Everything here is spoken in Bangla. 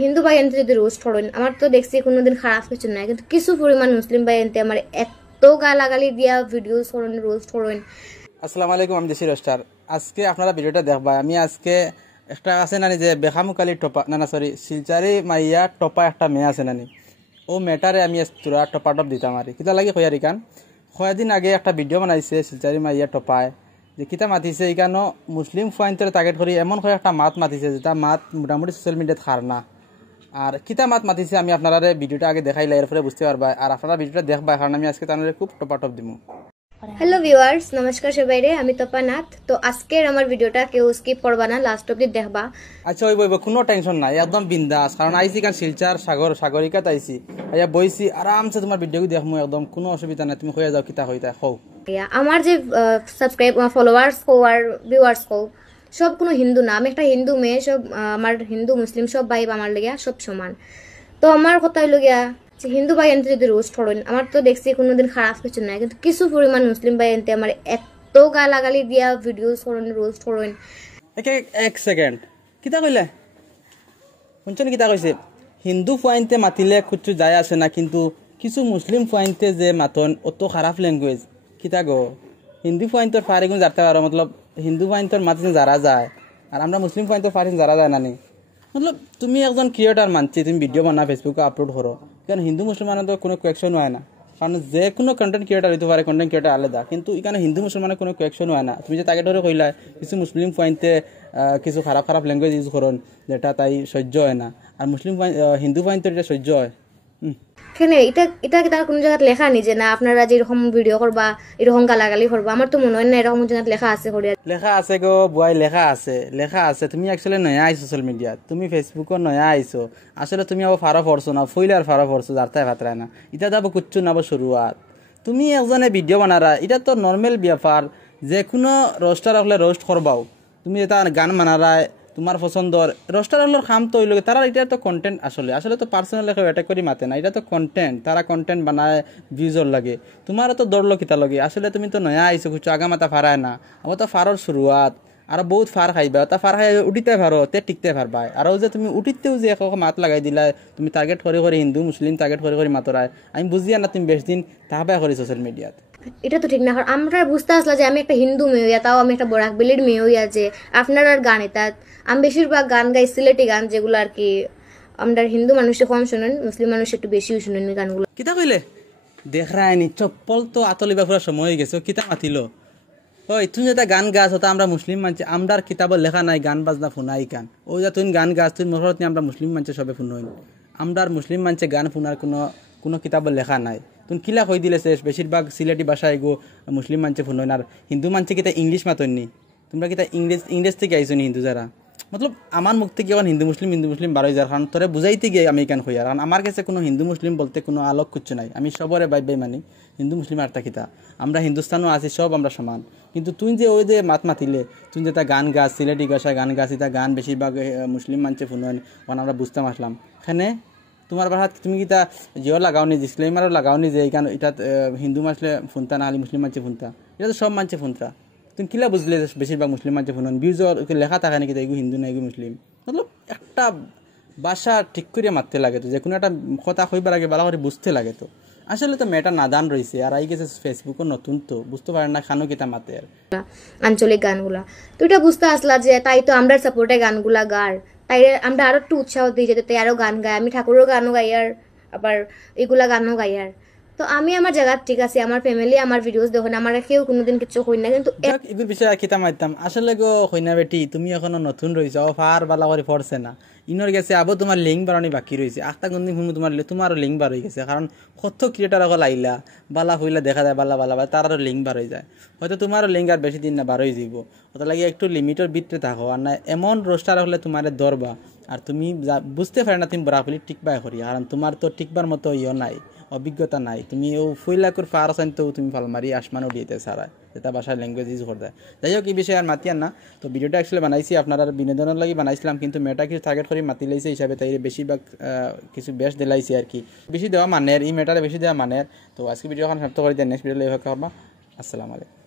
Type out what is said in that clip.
হিন্দু ভাই এনতে যদি রোস্ট করেন, আমার তো দেখছি কোনোদিন খারাপ কিছু নাই, কিন্তু কিছু পরিমাণ মুসলিম ভাই এনতে আমার এত গালাগালি দিয়া ভিডিওস করেন, রোস্ট করেন। আসসালামু আলাইকুম, আমি দেশি রোস্টার। আজকে আপনারা ভিডিওটা দেখবা। আমি আজকে একটা আছে নানি যে বেখামুকালি টপা না সরি শিলচারি মাইয়া টপা একটা মেয়ে আছে নানি, ও মেটারে আমি তোরা টপা টপ দিতাম আর কিতা লাগে কয়ারি কান কয়েকদিন আগে একটা ভিডিও বানাইছে শিলচারি মাইয়া টপায় যে কিতা মাতিছে এইখানো মুসলিম পয়েন্টের টার্গেট করি এমন করে একটা মাত মাতিছে যেটা মাত মোটামুটি সোশ্যাল মিডিয়াত খার না। আর কিতা মাত মাতিছে আমি আপনারা ভিডিওটা আগে দেখাইলে এর ফলে বুঝতে পারবা, আর আপনারা ভিডিওটা দেখবা, কারণ আমি আজকে তাদের খুব টপা টপ দিব। হ্যালো ভিউয়ার্স, নমস্কার সবাইরে, আমি তপানাথ। তো আজকের আমার ভিডিওটা কেউ স্কিপ করবা না, লাস্ট অবধি দেখবা। আচ্ছা ওই বইব, কোনো টেনশন নাই, একদম বিন্দাস। কারণ আইসি কারণ শিলচার সাগরিকাত আইসি, আইয়া বইছি আরামসে তোমার ভিডিও দেখবো, একদম কোনো অসুবিধা নাই। তুমি হয়ে যাও কিতা হইতা হও। আমার যে সাবস্ক্রাইব ফলোয়ার্স কো আর ভিউয়ার্স কো সব কোনো হিন্দু না, আমি একটা হিন্দু মেয়ে, সব আমার হিন্দু মুসলিম সব ভাই আমার লাগিয়া সব সমান। তো আমার কথা হইল গিয়া যে হিন্দু ভাই এনতে যদি রোস্ট করেন, আমার তো দেখছি কোনোদিন খারাপ কিছু নাই, কিন্তু কিছু পরিমাণ মুসলিম ভাই এনতে আমার এত গালাগালি দিয়া ভিডিওস করেন, রোস্ট করেন। এক সেকেন্ড, কিতা কইলে শুনছেন? কিতা কইছে? হিন্দু পয়েন্টে মাতিলে কিছু যায় আসে না, কিন্তু কিছু মুসলিম পয়েন্টে যে মাতন অত খারাপ ল্যাঙ্গুয়েজ। কিতা গো, হিন্দু পয়েন্টর ফারিগুন যাতে পারো, মতলব হিন্দু পয়েন্টর মাতিছে যারা যায়, আর আমরা মুসলিম পয়েন্টর ফারিং যারা যায় নানি। মতলব তুমি একজন ক্রিয়েটার মানছি, তুমি ভিডিও বানা ফেসবুকে আপলোড করো, কারণ হিন্দু মুসলমানের তো কোনো কোয়েকশন হয় না। কারণ যে কোনো কন্টেন্ট ক্রিয়েটার হইতে পারে, কন্টেন্ট ক্রিয়েটার আলাদা, কিন্তু এখানে হিন্দু মুসলমানের কোনো কোয়েকশন হয় না। তুমি যে তাকে ধরে কইলা কিছু মুসলিম পয়েন্টে কিছু খারাপ খারাপ ল্যাঙ্গুয়েজ ইউজ করেন, যেটা তাই সহ্য হয় না, আর মুসলিম হিন্দু পয়েন্টের এটা সহ্য হয়। কেন এটা এটা তার কোনো জায়গায় লেখা নি যে না আপনারা যেরকম ভিডিও করবা এরকম গালাগালি করবা? আমার তো মনে হয় না এরকম জায়গায় লেখা আছে। লেখা আছে গো বুয়াই, লেখা আছে, লেখা আছে। তুমি অ্যাকচুয়ালি নয়া আইছো সোশ্যাল মিডিয়াত, তুমি ফেসবুকও নয়া আইছো। আসলে তুমি আবার ফারা পড়ছো না, ফইলার ফারা পড়ছো, যারতায় ভাতরায় না। এটা যাবো কুচ্ছু না শুরুয়াত। তুমি একজনে ভিডিও বানারা, এটা তো নর্মাল ব্যাপার। যে কোনো রোস্টার হলে রোস্ট করবাও, তুমি এটা গান বানারায় তোমার পছন্দর রোস্টার হলোর খাম তো হইল তারা। এটা তো কন্টেন্ট, আসলে তো পার্সোনাল লেখা অ্যাটাক করি মাতে না, এটা তো কন্টেন্ট। তারা কন্টেন্ট বানায়, ভিউজর লাগে, তোমারও তো দৌড়লো কিতা লাগে। আসলে তুমি তো নয়া আইছো, কিছু আগা মাথা ফারায় না। আমার তো ফারর শুরুয়াত, আর বহুত ফার খাইবা, তা ফার খাই উঠিতে পারো তে টিকতে পারবা। আর যে তুমি উঠিতেও যে এক মাত লাগাই দিলা, তুমি টার্গেট করে করে হিন্দু মুসলিম টার্গেট করে করে মাতরায়, আমি বুঝিয়া না তুমি বেশ দিন তাহাবাই করি সোশ্যাল মিডিয়াত। এটা তো ঠিক না। আমরা বুঝতে আসলা যে আমি একটা হিন্দু মেয়ে হইয়া, তাও আমি একটা বরাক বেলির মেয়ে হইয়া, যে আপনার আর গান এটা আমি বেশিরভাগ গান গাই সিলেটি গান, যেগুলো আর কি আমরা হিন্দু মানুষে কম শুনেন, মুসলিম মানুষ একটু বেশি শুনেন গানগুলো। কিতা কইলে দেখ রায়নি চপ্পল তো আতলিবা পুরা সময় হয়ে গেছে। কিতা মাতিল ওই তুই যেটা গান গাছ হতা আমরা মুসলিম মানছি, আমরার কিতাবর লেখা নাই গান বাজনা ফোনাই গান। ওই যা তুই গান গাছ তুই মহরত নিয়ে আমরা মুসলিম মানছে সবে ফোনই, আমরার মুসলিম মানছে গান ফোনার কোনো কিতাবর লেখা নাই। তুমি কিলা কই দিলে শেষ, বেশিরভাগ সিলেটি ভাষায় গো মুসলিম মানছে ফোনই, আর হিন্দু মানছে কিতা ইংলিশ মাতননি। তোমরা কিতা ইংরেজ থেকে আইছো নি হিন্দু যারা? মতলব আমার মুখ থেকে এখন হিন্দু মুসলিম বারোই যার, কারণ তোরে বুঝাইতে গিয়ে আমি এখান হইয়ার। কারণ আমার কাছে কোনো হিন্দু মুসলিম বলতে কোনো আলোক কিচ্ছু নাই। আমি সবরে বাই মানি, হিন্দু মুসলিম আর তাকিতা আমরা হিন্দুস্তানও আছি, সব আমরা সমান। কিন্তু তুই যে ওই যে মাত মাতিলে, তুই যে তা গান গাছ সিলেটি ভাষায় গান গাছ, এটা গান বেশিরভাগ মুসলিম মানছে ফোন, কারণ আমরা বুঝতাম আসলাম এখানে তোমার ভাষাত তুমি কিতা জিও লাগাওনি, ডিসক্লেমারও লাগাওনি যে এইখান এটা হিন্দু মাসলে ফোনতা না হলে মুসলিম মানছে ফোনতা। এটা তো সব মানছে ফোনতা। তুমি কিলা বুঝলে বেশিরভাগ মুসলিম মানছে ফোন ভিউজর লেখা থাকে নাকি এগু হিন্দু না এগু মুসলিম? মতলব একটা ভাষা ঠিক করে মারতে লাগে, তো যে কোনো একটা কথা কইবার আগে ভালো করে বুঝতে লাগে। তো আসলে তো মেয়েটা নাদান রয়েছে, আর আই গেছে ফেসবুকও নতুন, তো বুঝতে পারে না খানো কিতা মাতে আর আঞ্চলিক গানগুলা। তো এটা বুঝতে আসলা যে তাই তো আমরা সাপোর্টে গানগুলা গার, তাই আমরা আরো একটু উৎসাহ দিই যেতে তাই আরো গান গাই। আমি ঠাকুরের গানও গাই, আর আবার এগুলা গানও গাই। আর তো আমি আমার জায়গা ঠিক আছে, আমার ফ্যামিলি আমার ভিডিওস দেখেন, আমার কেউ কোনোদিন কিছু হই না। কিন্তু এগুলো বিষয়ে কিতা মারতাম আসলে গো হইনা বেটি, তুমি এখনো নতুন রয়েছে, ফার বালা করে পড়ছে না। ইনর গেছে আবার তোমার লিঙ্ক বাড়ানি বাকি রয়েছে, আখটা কোনদিন শুনবো তোমারও লিঙ্ক বার হয়ে গেছে। কারণ কত ক্রিয়েটার অকল আইলা বালা হইলা দেখা যায় বালা তারও লিঙ্ক বার হয়ে যায়। হয়তো তোমারও লিঙ্ক আর বেশি দিন না বার হয়ে যাব। ওটা লাগে একটু লিমিটের ভিতরে থাকো, আর না এমন রোস্টার হলে তোমার ধরবা, আর তুমি বুঝতে পারে না তুমি বরাবলি টিকবা করি, কারণ তোমার তো টিকবার মতো ইয়ে নাই, অভিজ্ঞতা নাই। তুমি ও ফুইলাকুর ফার আছেন তো তুমি ফালমারি আসমানও দিয়েতে সারা, যেটা ভাষার ল্যাঙ্গুয়েজ ইউজ করতে। যাই হোক এই বিষয়ে আর মাতিয়ান না। তো ভিডিওটা অ্যাকচুয়ালি বানাইছি আপনারা বিনোদনের লাগি বানাইছিলাম, কিন্তু মেয়েটা কিছু টার্গেট করে মাতি লাইছে হিসাবে তাই বেশিরভাগ কিছু বেশ দিলাইছে আর কি, বেশি দেওয়া মানের এই মেয়েটারে বেশি দেওয়া মানের। তো আজকে ভিডিও এখন সমাপ্ত করে দেয়, নেক্সট ভিডিও লেখা করবা। আসসালামু আলাইকুম।